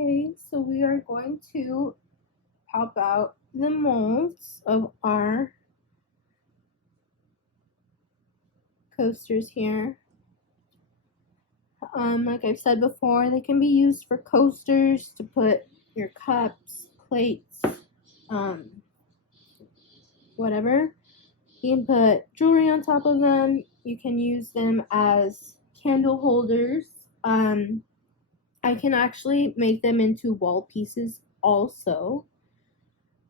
Okay, so we are going to pop out the molds of our coasters here. Like I've said before, they can be used for coasters to put your cups, plates, whatever. You can put jewelry on top of them. You can use them as candle holders. I can actually make them into wall pieces also.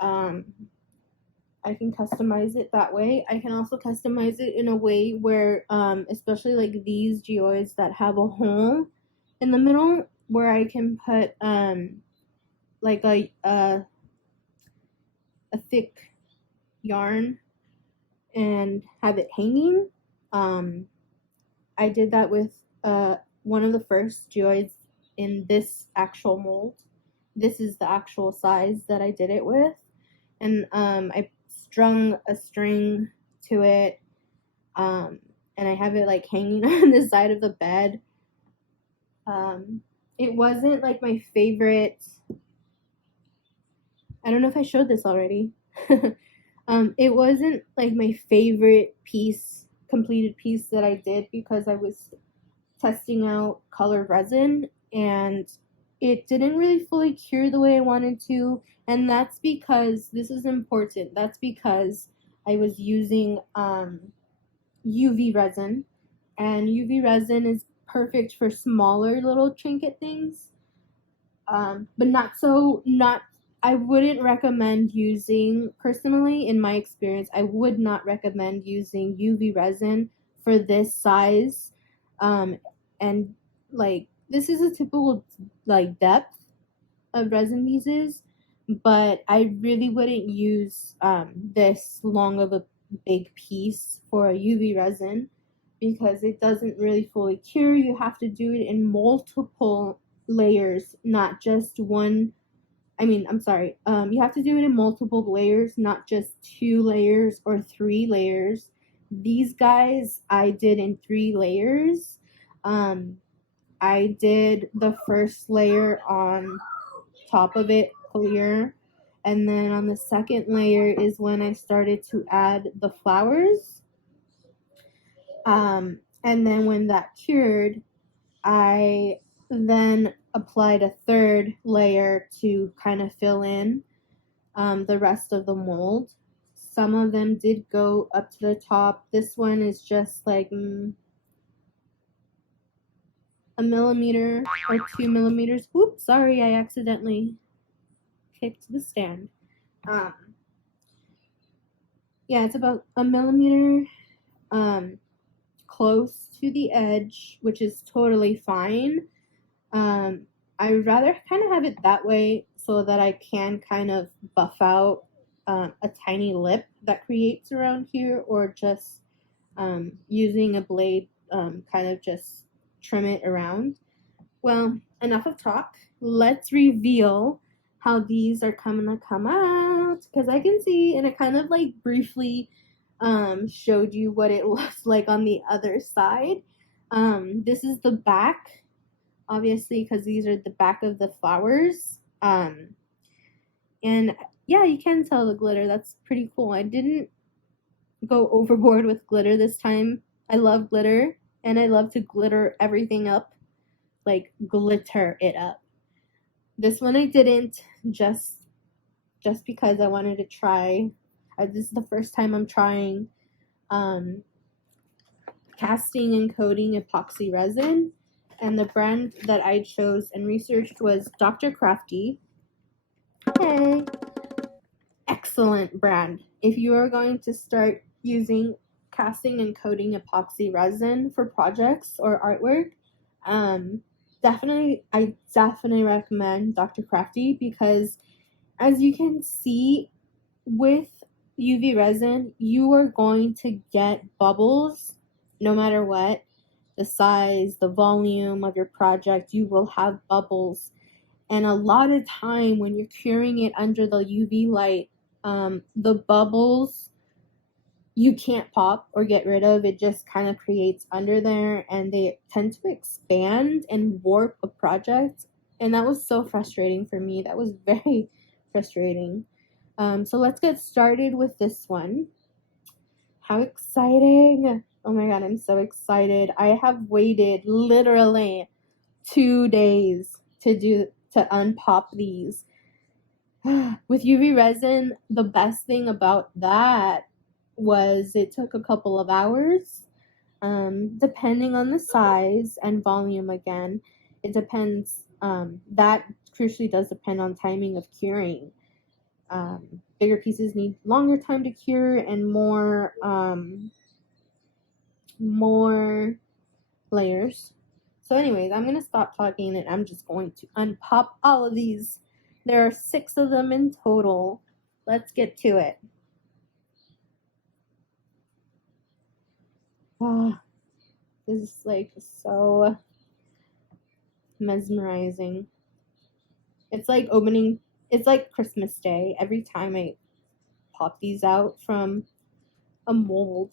I can customize it that way. I can also customize it in a way where, especially like these geodes that have a hole in the middle, where I can put like a thick yarn and have it hanging. I did that with one of the first geodes in this actual mold. This is the actual size that I did it with, and I strung a string to it, and I have it like hanging on the side of the bed. It wasn't like my favorite. I don't know if I showed this already. It wasn't like my favorite piece, completed piece that I did because I was testing out colored resin and it didn't really fully cure the way I wanted to. And that's because, this is important, that's because I was using UV resin. And UV resin is perfect for smaller little trinket things. But I wouldn't recommend using, personally, in my experience, I would not recommend using UV resin for this size. And like, this is a typical like depth of resin pieces, but I really wouldn't use this long of a big piece for a UV resin because it doesn't really fully cure. You have to do it in multiple layers, not just one. You have to do it in multiple layers, not just 2 layers or 3 layers. These guys I did in 3 layers. I did the first layer on top of it clear, and then on the second layer is when I started to add the flowers. And then when that cured, I then applied a third layer to kind of fill in the rest of the mold. Some of them did go up to the top. This one is just like a millimeter or 2 millimeters. Oops, sorry, I accidentally kicked the stand. Yeah, it's about a millimeter close to the edge, which is totally fine. I'd rather kind of have it that way so that I can kind of buff out a tiny lip that creates around here, or just using a blade kind of just trim it around. Well, enough of talk. Let's reveal how these are coming to come out, because I can see, and it kind of like briefly showed you what it looks like on the other side. This is the back, obviously, because these are the back of the flowers. And yeah, you can tell the glitter. That's pretty cool. I didn't go overboard with glitter this time. I love glitter, and I love to glitter everything up, like glitter it up. This one I didn't, just because I wanted to try. This is the first time I'm trying casting and coating epoxy resin, and the brand that I chose and researched was Dr. Crafty. Hey, excellent brand. If you are going to start using casting and coating epoxy resin for projects or artwork, I definitely recommend Dr. Crafty, because as you can see with UV resin, you are going to get bubbles no matter what. The size, the volume of your project, you will have bubbles. And a lot of time when you're curing it under the UV light, the bubbles you can't pop or get rid of. It just kind of creates under there, and they tend to expand and warp a project And that was so frustrating for me. That was very frustrating. So let's get started with this one. How exciting! Oh my god, I'm so excited. I have waited literally 2 days to unpop these. With UV resin, the best thing about that was it took a couple of hours, depending on the size and volume. Again, it depends. That crucially does depend on timing of curing. Bigger pieces need longer time to cure and more layers. So anyways, I'm gonna stop talking and I'm just going to unpop all of these. There are 6 of them in total. Let's get to it. Oh, this is like so mesmerizing. It's like Christmas Day every time I pop these out from a mold.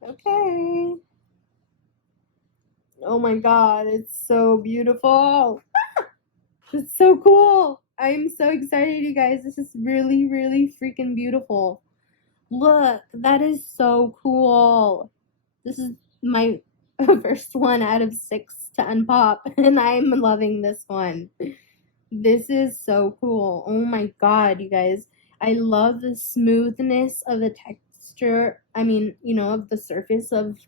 Okay. Oh my god, it's so beautiful. It's so cool. I'm so excited, you guys. This is really, really freaking beautiful. Look, that is so cool. This is my first one out of 6 to unpop, and I'm loving this one. This is so cool. Oh my god, you guys. I love the smoothness of the texture. I mean, of the surface of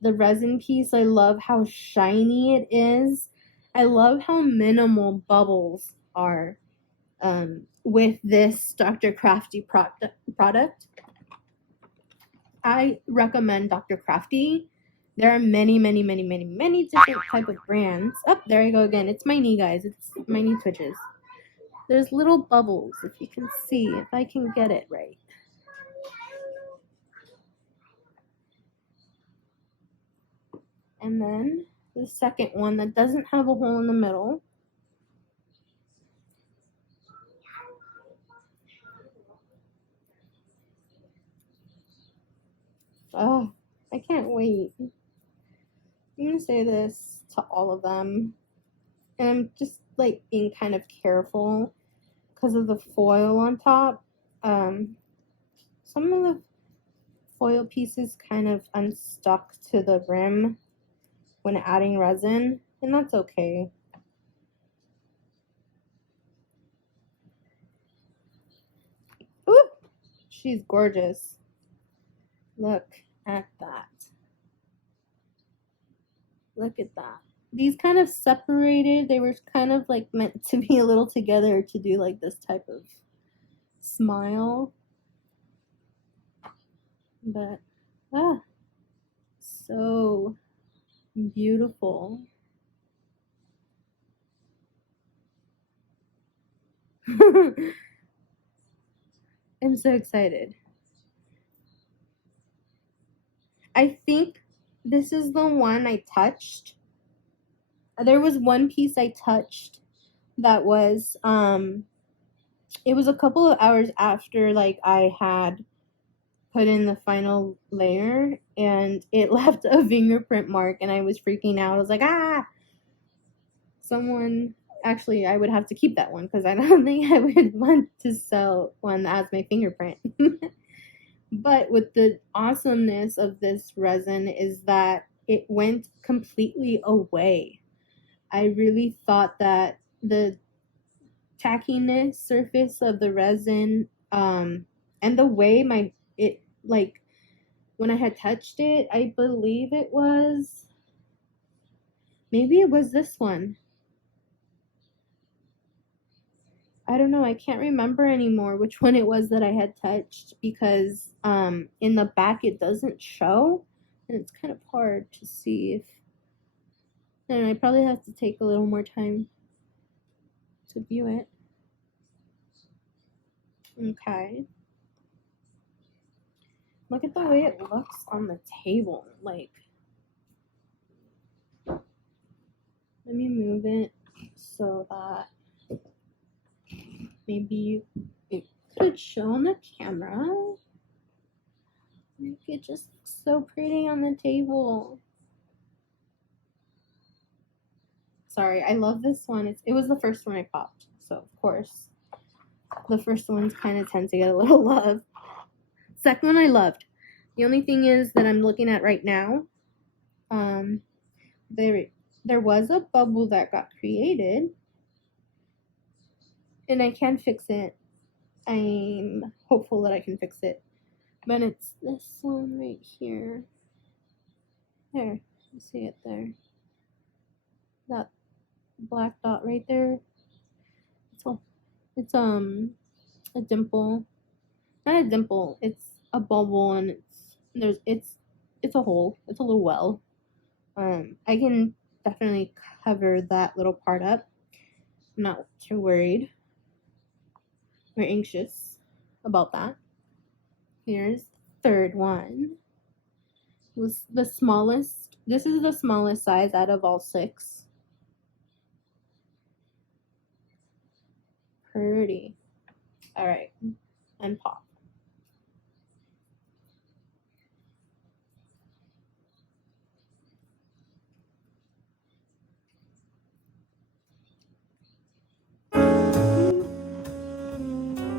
the resin piece. I love how shiny it is. I love how minimal bubbles are with this Dr. Crafty product. I recommend Dr. Crafty. There are many, many, many, many, many different type of brands. Oh, there I go again. It's my knee, guys. It's my knee twitches. There's little bubbles, if you can see, if I can get it right. And then the second one that doesn't have a hole in the middle. Oh, I can't wait. I'm going to say this to all of them. And I'm just like being kind of careful because of the foil on top. Some of the foil pieces kind of unstuck to the rim when adding resin, and that's okay. Ooh, she's gorgeous. Look at that. Look at that. These kind of separated. They were kind of like meant to be a little together to do like this type of smile. But, so beautiful. I'm so excited. I think this is the one I touched. There was one piece I touched that was it was a couple of hours after like I had put in the final layer, and it left a fingerprint mark, and I was freaking out. I was like, someone, actually, I would have to keep that one because I don't think I would want to sell one that has my fingerprint. But with the awesomeness of this resin is that it went completely away. I really thought that the tackiness surface of the resin, and the way when I had touched it, I believe maybe it was this one. I don't know, I can't remember anymore which one it was that I had touched because in the back it doesn't show, and it's kind of hard to see if, and I probably have to take a little more time to view it. Okay. Look at the way it looks on the table. Like, let me move it so that maybe it could show on the camera. It just looks so pretty on the table. Sorry, I love this one. It was the first one I popped, so of course the first ones kind of tend to get a little love. Second one I loved. The only thing is that I'm looking at right now, there was a bubble that got created, and I can fix it. I'm hopeful that I can fix it. But it's this one right here. There, you see it there. That black dot right there. It's a dimple. Not a dimple. It's a bubble, and it's a hole. It's a little well. I can definitely cover that little part up. I'm not too worried or anxious about that. Here's the third one. It was the smallest. This is the smallest size out of all 6. Pretty. All right, and pop.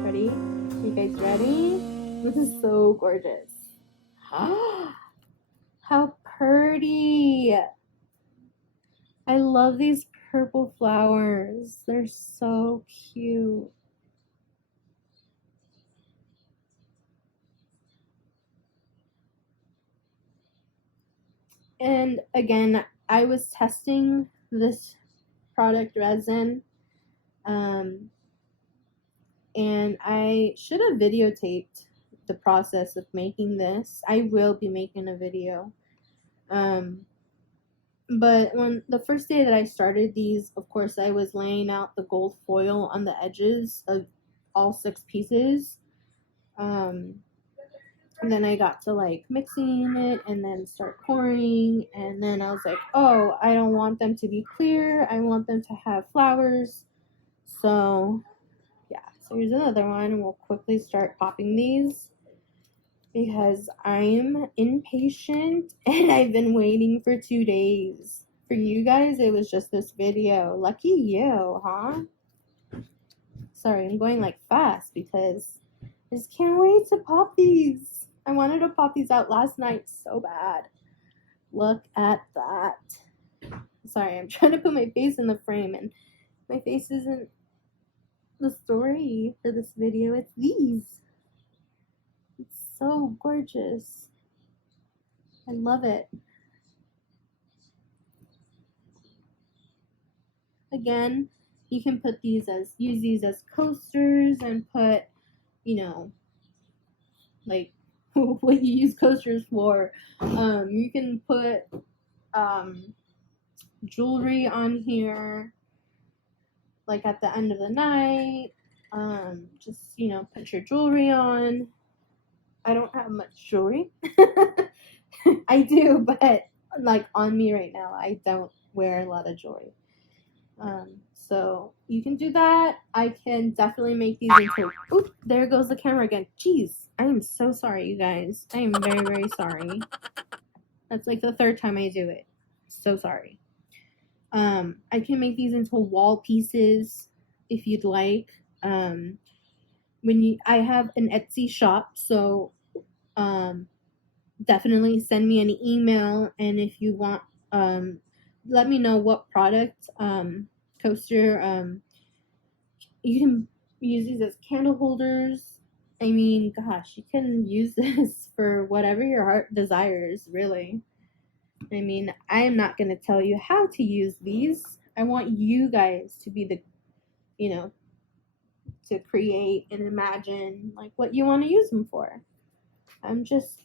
Ready? You guys ready? This is so gorgeous. How pretty! I love these purple flowers. They're so cute. And again, I was testing this product resin, and I should have videotaped the process of making this. I will be making a video. But when the first day that I started these, of course, I was laying out the gold foil on the edges of all 6 pieces. And then I got to like mixing it and then start pouring, and then I was like, oh, I don't want them to be clear. I want them to have flowers. So yeah, so here's another one, and we'll quickly start popping these because I'm impatient and I've been waiting for 2 days. For you guys, it was just this video. Lucky you, huh? Sorry, I'm going like fast because I just can't wait to pop these. I wanted to pop these out last night so bad. Look at that. Sorry, I'm trying to put my face in the frame, and my face isn't the story for this video. It's these. It's so gorgeous. I love it. Again, you can use these as coasters and put, like what you use coasters for. You can put jewelry on here, like at the end of the night. Just put your jewelry on. I don't have much jewelry. I do, but like on me right now, I don't wear a lot of jewelry. So you can do that. I can definitely make these into. Oop, there goes the camera again. Jeez, I am so sorry, you guys. I am very, very sorry. That's like the 3rd time I do it. So sorry. I can make these into wall pieces if you'd like. I have an Etsy shop, so definitely send me an email, and if you want, let me know what product coaster. You can use these as candle holders. I mean, gosh, you can use this for whatever your heart desires, really. I mean, I am not going to tell you how to use these. I want you guys to be to create and imagine like what you want to use them for. I'm just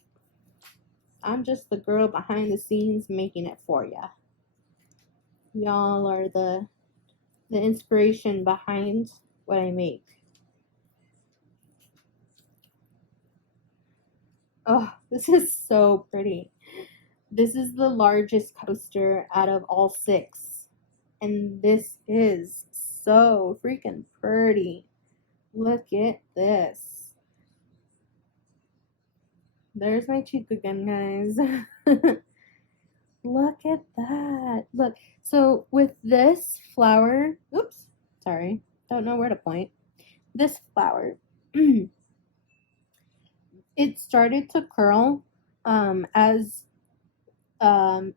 the girl behind the scenes making it for ya. Y'all are the inspiration behind what I make. Oh, this is so pretty. This is the largest coaster out of all 6. And this is so freaking pretty. Look at this. There's my cheek again, guys. Look at that. Look. So with this flower, oops, sorry, don't know where to point. This flower, it started to curl as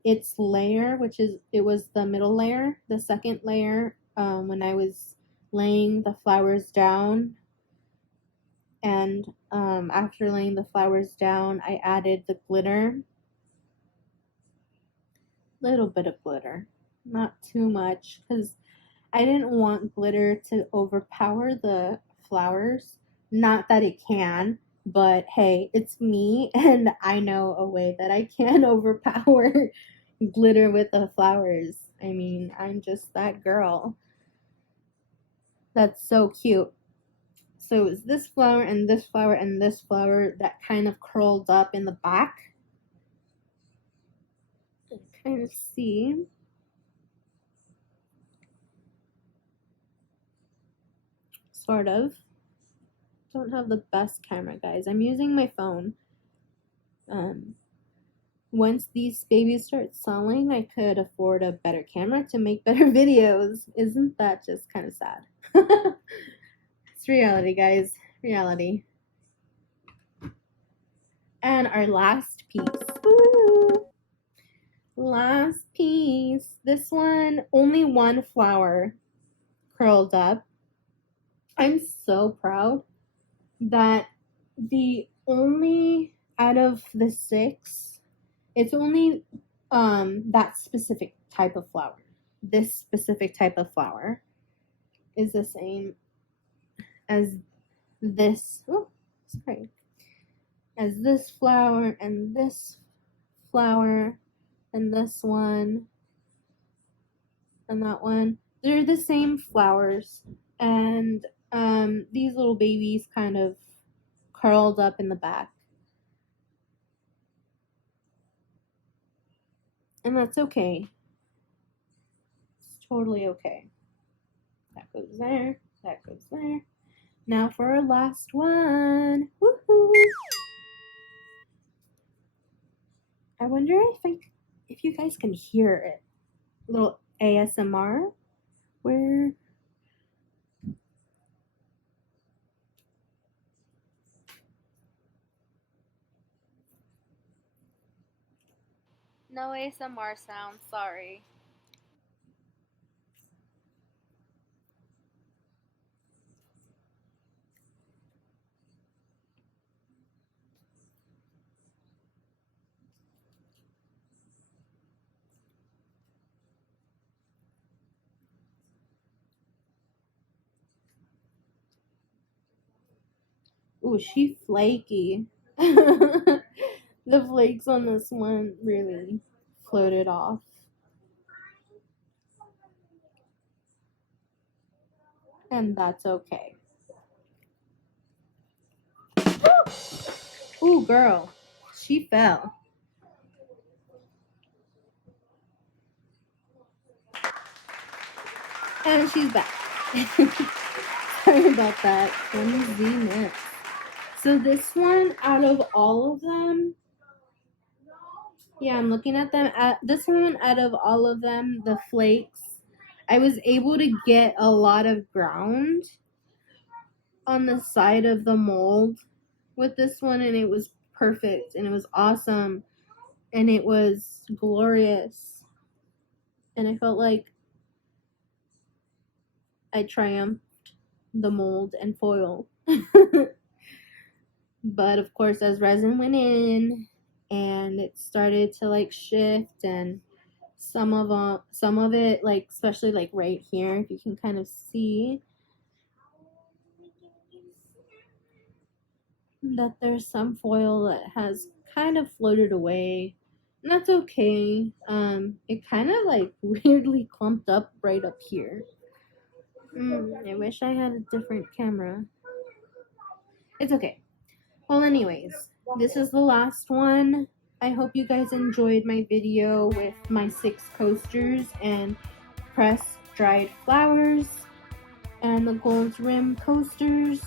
its layer, it was the middle layer, the second layer, when I was laying the flowers down. And after laying the flowers down, I added the glitter. Little bit of glitter, not too much, because I didn't want glitter to overpower the flowers. Not that it can, but hey, it's me, and I know a way that I can overpower glitter with the flowers. I mean, I'm just that girl. That's so cute. So it's this flower and this flower and this flower that kind of curled up in the back. Kind of see. Sort of. Don't have the best camera, guys. I'm using my phone. Once these babies start selling, I could afford a better camera to make better videos. Isn't that just kind of sad? It's reality, guys. Reality. And our last piece. Woo! Last piece. This one, only one flower curled up. I'm so proud that the only out of the 6, it's only that specific type of flower. This specific type of flower is the same as this. Oh, sorry. As this flower and this flower and this one and that one. They're the same flowers, and these little babies kind of curled up in the back. And that's okay. It's totally okay. That goes there. That goes there. Now for our last one. Woohoo! I wonder if you guys can hear it. A little ASMR. Where? No ASMR sound, sorry. Ooh, she flaky. The flakes on this one really floated off. And that's okay. Ooh, girl. She fell. And she's back. Sorry about that. Clumsiness. So this one, out of all of them, yeah, I'm looking at them. This one, out of all of them, the flakes, I was able to get a lot of ground on the side of the mold with this one, and it was perfect, and it was awesome, and it was glorious, and I felt like I triumphed the mold and foil. But of course, as resin went in and it started to like shift, and some of it, like especially like right here, if you can kind of see that there's some foil that has kind of floated away, and that's okay. It kind of like weirdly clumped up right up here. I wish I had a different camera. It's okay. Well, anyways, this is the last one. I hope you guys enjoyed my video with my 6 coasters and pressed dried flowers and the gold rim coasters.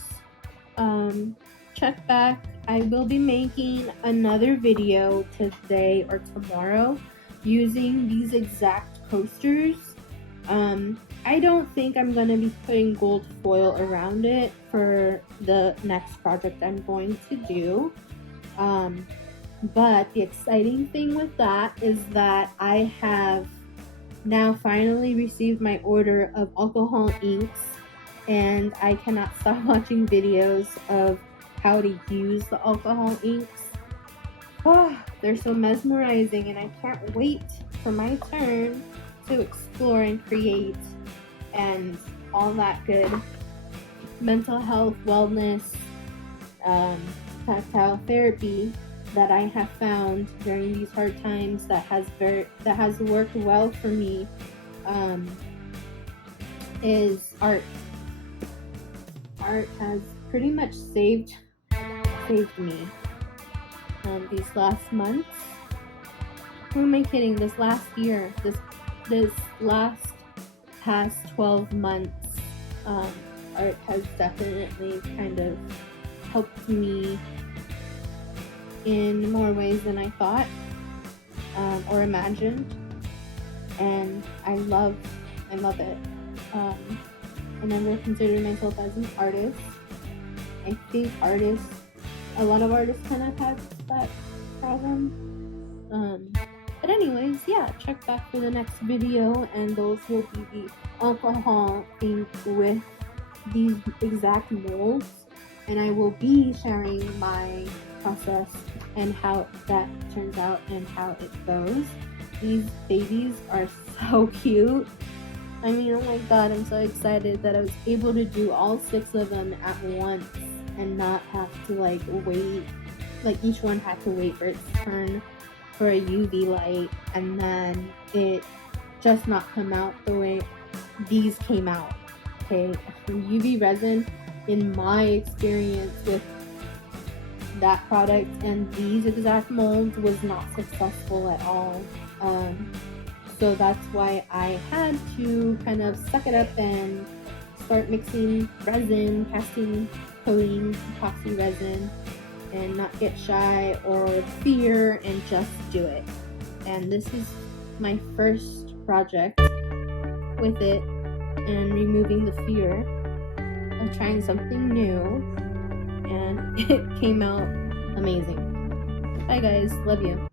Check back. I will be making another video today or tomorrow using these exact coasters. I don't think I'm going to be putting gold foil around it for the next project I'm going to do. But the exciting thing with that is that I have now finally received my order of alcohol inks, and I cannot stop watching videos of how to use the alcohol inks. Oh, they're so mesmerizing, and I can't wait for my turn to explore and create and all that good mental health, wellness, tactile therapy that I have found during these hard times that has worked well for me is art. Art has pretty much saved me these last months. Who am I kidding? This last year, this last past 12 months, art has definitely kind of helped me in more ways than I thought or imagined, and I love it. I never considered myself as an artist. I think a lot of artists kind of have that problem. But anyways, yeah, check back for the next video, and those will be the alcohol ink with these exact molds, and I will be sharing my process and how that turns out and how it goes. These babies are so cute. I mean, oh my god, I'm so excited that I was able to do all 6 of them at once and not have to like wait, like each one had to wait for its turn for a UV light, and then it just not come out the way these came out. Okay, UV resin, in my experience with that product and these exact molds, was not successful at all. So that's why I had to kind of suck it up and start mixing resin, casting, coating, epoxy resin, and not get shy or fear and just do it. And this is my first project with it and removing the fear of trying something new, and it came out amazing. Bye guys, love you.